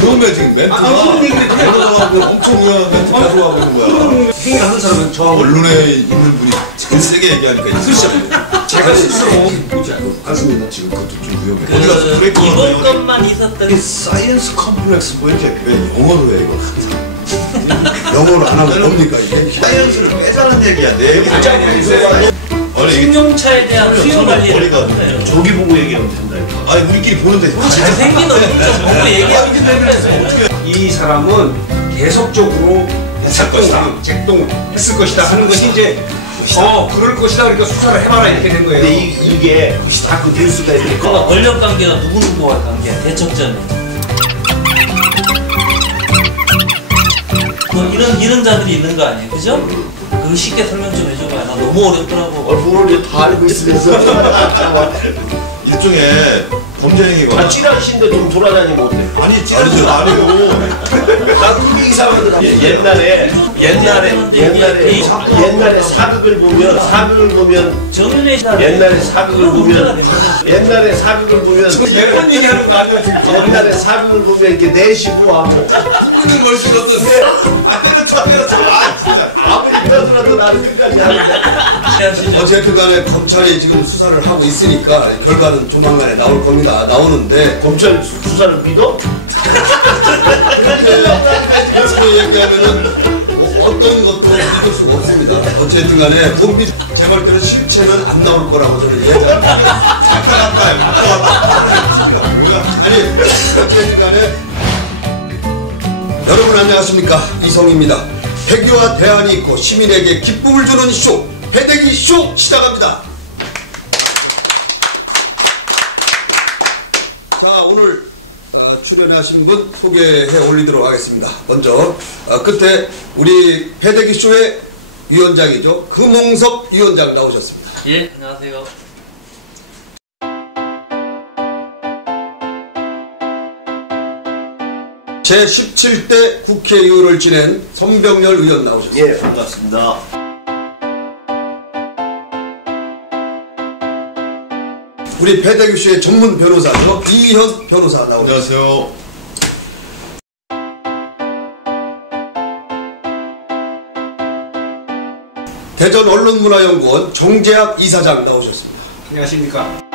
그러면 지금. 멘트가. 아, 엄청 유명한 멘트 가져가고 있는 거야. 행위를 하는 사람은 저하고 언론에 있는 분이 세게 얘기하니까 이제 그렇죠. 제가 스스로 보지 않습니다. 지금 그것도 좀 위험해. 그 어디 가서 브레이크 이번 것만 있었던 사이언스 컴플렉스 뭐 이렇게 왜 영어로 해 이거. 영어로 안 하고 뭡니까 이게? 사이언스를 빼자는 얘기야. 내 얘기 맞아요. 아니 이게 승용차에 대한 수요 관리를. 저기 보고 얘기하면 된다. 이거. 아니 우리끼리 보는데 잘생긴 얼굴 좀 보고 얘기하면 되는데 이 사람은 계속적으로 했을 것이다. 잭동 했을 것이다 하는 것이 이제 어 그럴 것이다. 그러니까 수사를 해봐라. 이렇게 된 거예요. 근데 이, 이게 자꾸 뉴스가 이렇게 그러니까 권력 관계가 누구누구와의 관계야 대척점에 뭐 이런 이런 자들이 있는 거 아니에요? 그죠? 그거 쉽게 설명 좀 해줘봐요. 나 너무 어렵더라고. 얼굴을 다 알고 있으면서. 일종의 범죄 행위가 아, 찌라시인데 좀 돌아다니면 어때? 아니 거 아니고 나 그게 이상하더라고 옛날에 옛날에 옛날에 사- 옛날에 사극을 보면 사극을 보면 옛날에 사극을 보면 옛날에 사극을 보면 몇번 얘기하는 거 아니야 지금? 옛날에 사극을 보면 이렇게 내시부하고 국민은 뭘 싫었던데 아 때려쳐 때려쳐 아 진짜 떠들어도 나는 끝까지 하는데 어쨌든 간에 검찰이 지금 수사를 하고 있으니까 결과는 조만간에 나올 겁니다. 나오는데 검찰 수- 수사를 믿어? 그렇게 얘기하면은 뭐 어떤 것도 믿을 수가 없습니다. 어쨌든 간에 본미 제가 볼 때는 실체는 안 나올 거라고 저는 예상합니다. 갔다 해 왔다 갔다 해 아니 어쨌든 간에 여러분 안녕하십니까 이성입니다. 해교와 대안이 있고 시민에게 기쁨을 주는 쇼 해대기 쇼 시작합니다. 자 오늘 어, 출연하신 분 소개해 올리도록 하겠습니다. 먼저 어, 끝에 우리 패대기 쇼의 위원장이죠 금홍석 위원장 나오셨습니다. 예 안녕하세요 제 17대 국회의원을 지낸 성병열 의원 나오셨습니다. 예 반갑습니다 우리 패대기 쇼의 전문 변호사죠 이현 변호사 나오셨습니다. 안녕하세요 대전 언론문화연구원 정재학 이사장 나오셨습니다. 안녕하십니까?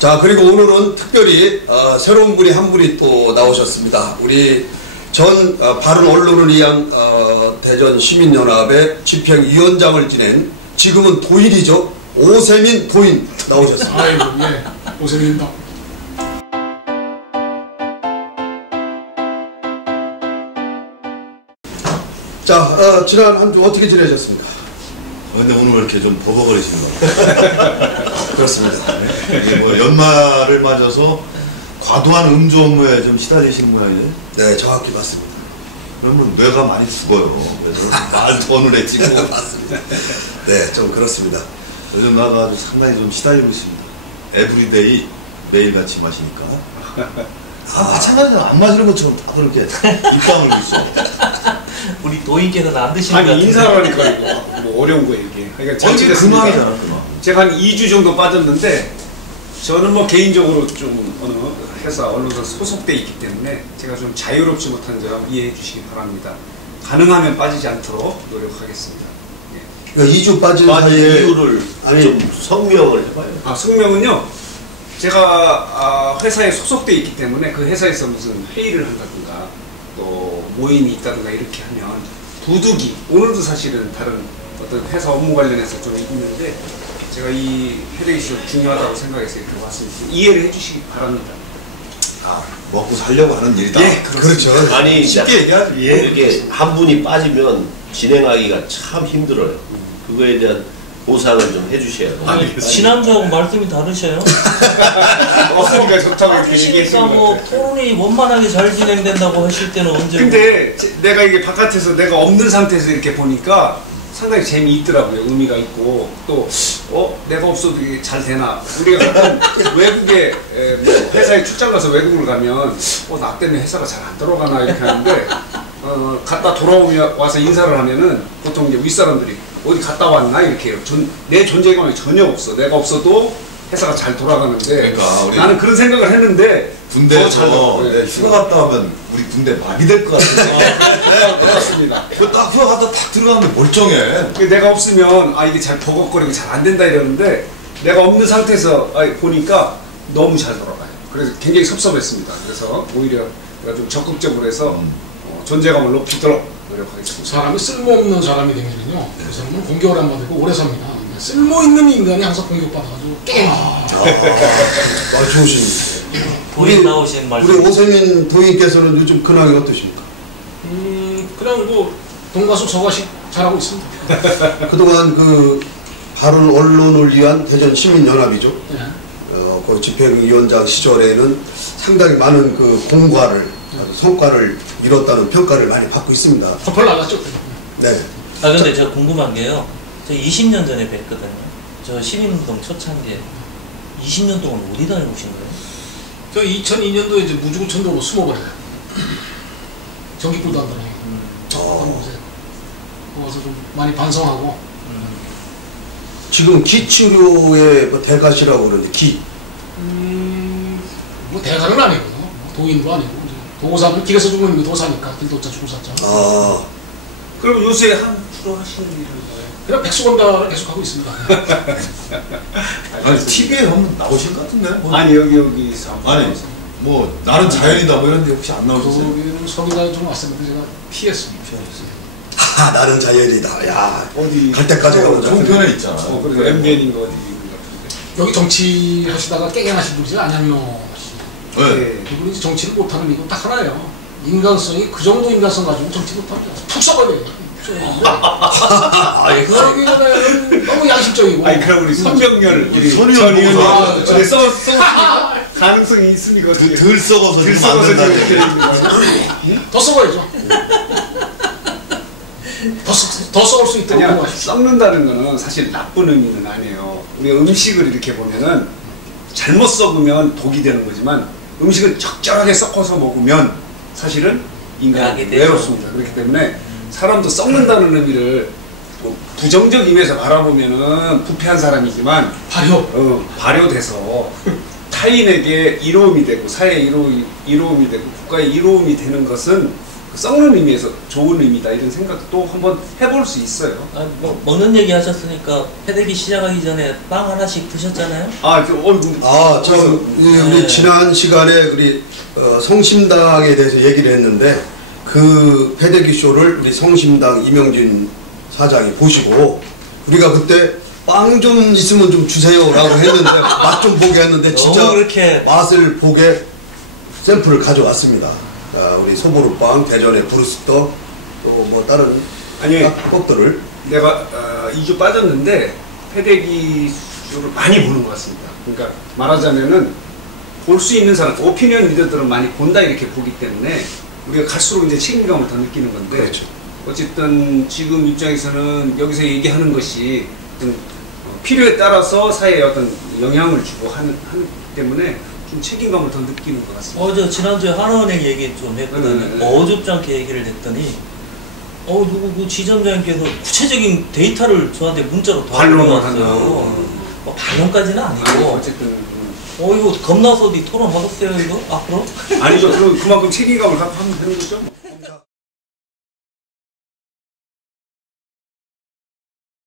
자 그리고 오늘은 특별히 어, 새로운 분이 한 분이 또 나오셨습니다. 우리 전 어, 바른 언론을 위한 어, 대전 시민연합의 집행위원장을 지낸 지금은 도인이죠 오세민 도인 나오셨습니다. 아이고 예 오세민입니다. 자 어, 지난 한 주 어떻게 지내셨습니까? 근데 오늘 왜 이렇게 좀 버벅거리시는 거예요? 그렇습니다. 이게 뭐 연말을 맞아서 과도한 음주 업무에 좀 시달리시는 모양이에요? 네 정확히 맞습니다. 그러면 뇌가 많이 죽어요. 그래서 말도 찍고 맞습니다. 네 좀 그렇습니다. 요즘 나가 아주 상당히 좀 시달리고 있습니다. 에브리데이 매일같이 마시니까. 아, 마찬가지로 안 마시는 것처럼 다 그렇게 입 다물고 있어. 우리 도인께서는 안 드시는 것 아니 같은데 인사를 하니까 이거 뭐 어려운 거예요. 그러니까 근황. 제가 한 2주 정도 빠졌는데 저는 뭐 개인적으로 좀 어느 회사 언론사 소속돼 있기 때문에 제가 좀 자유롭지 못한 점 이해해 주시기 바랍니다. 가능하면 빠지지 않도록 노력하겠습니다. 예. 그러니까 2주 빠진 사이에 이유를 아니, 좀 성명을 해봐요 아, 숙명은요. 제가 아, 회사에 소속돼 있기 때문에 그 회사에서 무슨 회의를 한다든가 또 모임이 있다든가 이렇게 하면 부득이 오늘도 사실은 다른 어떤 회사 업무 관련해서 좀 있는데 제가 이 헤드이슈 중요하다고 생각해서 이렇게 왔습니다. 이해를 해주시기 바랍니다. 아, 먹고 살려고 하는 일이다. 예. 그렇죠. 아니 쉽게 얘기하지. 이게 한 분이 빠지면 진행하기가 참 힘들어요 그거에 대한 보상을 좀 해주셔야 돼요 아니 지난주하고 말씀이 다르셔요 없으니까 좋다고 이렇게 얘기했습니다. 뭐 토론이 원만하게 잘 진행된다고 하실 때는 언제 근데 제- 내가 이게 바깥에서 내가 없는 상태에서 이렇게 보니까 상당히 재미있더라고요. 의미가 있고 또 어, 내가 없어도 이게 잘 되나? 우리가 외국에 에, 뭐 회사에 출장 가서 외국을 가면 어, 나 때문에 회사가 잘 안 돌아가나 이렇게 하는데 어, 갔다 돌아오면 와서 인사를 하면은 보통 이제 윗사람들이 어디 갔다 왔나 이렇게 해요. 존, 내 존재감이 전혀 없어. 내가 없어도 회사가 잘 돌아가는데 그러니까 나는 그런 생각을 했는데 군대에서 돌아가요. 네, 휴가 갔다 오면 우리 군대 마비될 것 같은데 똑같습니다. 딱 휴가 갔다 딱 들어가면 멀쩡해 내가 없으면 아 이게 잘 버벅거리고 잘 안 된다 이러는데 내가 없는 상태에서 아, 보니까 너무 잘 돌아가요. 그래서 굉장히 섭섭했습니다. 그래서 오히려 내가 좀 적극적으로 해서 음. 어, 존재감을 높이도록 노력하겠습니다. 사람이 쓸모없는 사람이 되면요. 그 사람은 공격을 안 받고 오래 삽니다. 쓸모있는 인간이 항상 공격받아가지고 깽. 아, 좋으십니다. 도인 나오신 말 우리 오세민 도인께서는 요즘 근황이 어떠십니까? 음, 그냥 뭐 돈가수 저가식 잘하고 있습니다. 그동안 그 바른 언론을 위한 대전 시민연합이죠. 네. 어, 그 집행위원장 시절에는 상당히 많은 그 공과를 성과를 이뤘다는 평가를 많이 받고 있습니다. 펄펄 나갔죠. 네. 아 근데 저 궁금한 게요. 저 20년 전에 뵀거든요. 저 시민운동 초창기에 20년 동안 어디 다녀오신 거예요? 저 2002년도에 이제 무주구천도로 숨어버려요. 전기불도 안 들어요. 적합한 곳에. 거기서 좀 많이 반성하고 지금 기치료의 뭐 대가시라고 그러는데 기. 음, 뭐 대가는 아니거든. 뭐 도인도 아니고 도사는 길에서 죽는 게 도사니까 길도자 죽을사자. 아, 그럼 요새 한 프로 하시는 일은 뭐예요? 그냥 백수건달을 계속 하고 있습니다. 아니 TV에 한번 나오실 것 같은데 아니 여기 여기서 아니 뭐 나는 자연이다 뭐 이런 데 혹시 안 나오셨어요? 거기는 서기가 좀 제가 피했습니다. 하, 나는 자연이다. 야, 어디 갈 때까지 가보자. 종편에 있잖아 어 그리고 MBN인가 어디. 여기 정치 하시다가 깨갱하신 분이지 안양요 씨. 네. 네. 그분이 정치를 못하는 이유 딱 하나예요. 인간성이 그 정도 인간성 가지고 정치 못합니다. 푹 돼요. 아, 예. 그러기 너무 양심적이고. 아니 그럼 우리 손병렬 우리 손전 의원. 아, 네, 가능성이? 그덜 썩어서 들좀 썩어서? 더 썩어야죠. 더, 썩, 썩을 수 있도록 아니야. 썩는다는 거는 사실 나쁜 의미는 아니에요. 우리 음식을 이렇게 보면은 잘못 썩으면 독이 되는 거지만 음식을 적절하게 섞어서 먹으면 사실은 인간이. 외롭습니다. 그렇기 때문에 사람도 썩는다는 의미를 뭐 부정적 의미에서 바라보면은 부패한 사람이지만 발효. 어, 발효돼서 타인에게 이로움이 되고 사회에 이로, 이로움이 되고 국가에 이로움이 되는 것은 그 썩는 의미에서 좋은 의미다 이런 생각도 한번 해볼 수 있어요. 아, 뭐 먹는 얘기 하셨으니까 패대기 시작하기 전에 빵 하나씩 드셨잖아요. 아, 그 어이구. 아, 저 어이구. 예, 우리 네. 지난 시간에 우리 어, 성심당에 대해서 얘기를 했는데 그 패대기 쇼를 우리 성심당 이명진 사장이 보시고 우리가 그때 빵 좀 있으면 좀 주세요라고 했는데 맛 좀 보게 했는데 진짜 맛을 보게 샘플을 가져왔습니다. 자, 우리 소보루빵, 대전의 브루스터 또 뭐 다른 아니 것들을 내가 어, 2주 빠졌는데 패대기 수를 많이 보는 것 같습니다. 그러니까 말하자면은 볼 수 있는 사람, 오피니언 리더들은 많이 본다 이렇게 보기 때문에 우리가 갈수록 이제 책임감을 더 느끼는 건데 그렇죠. 어쨌든 지금 입장에서는 여기서 얘기하는 것이 좀 어, 필요에 따라서 사회에 어떤 영향을 주고 하는, 하는 때문에 좀 책임감을 더 느끼는 것 같습니다. 어저 지난주에 하나은행 얘기 좀 했거든요. 네, 네, 네. 어줍지 않게 얘기를 했더니 어 누구 그 지점장님께서 구체적인 데이터를 저한테 문자로 다 반론을 보내왔어요. 한다. 뭐 반론까지는 아니, 아니고 어쨌든 음. 어 이거 겁나서 어디 토론하겠어요 이거 앞으로? 아니죠. 그럼 그만큼 책임감을 갖고 하면 되는 거죠.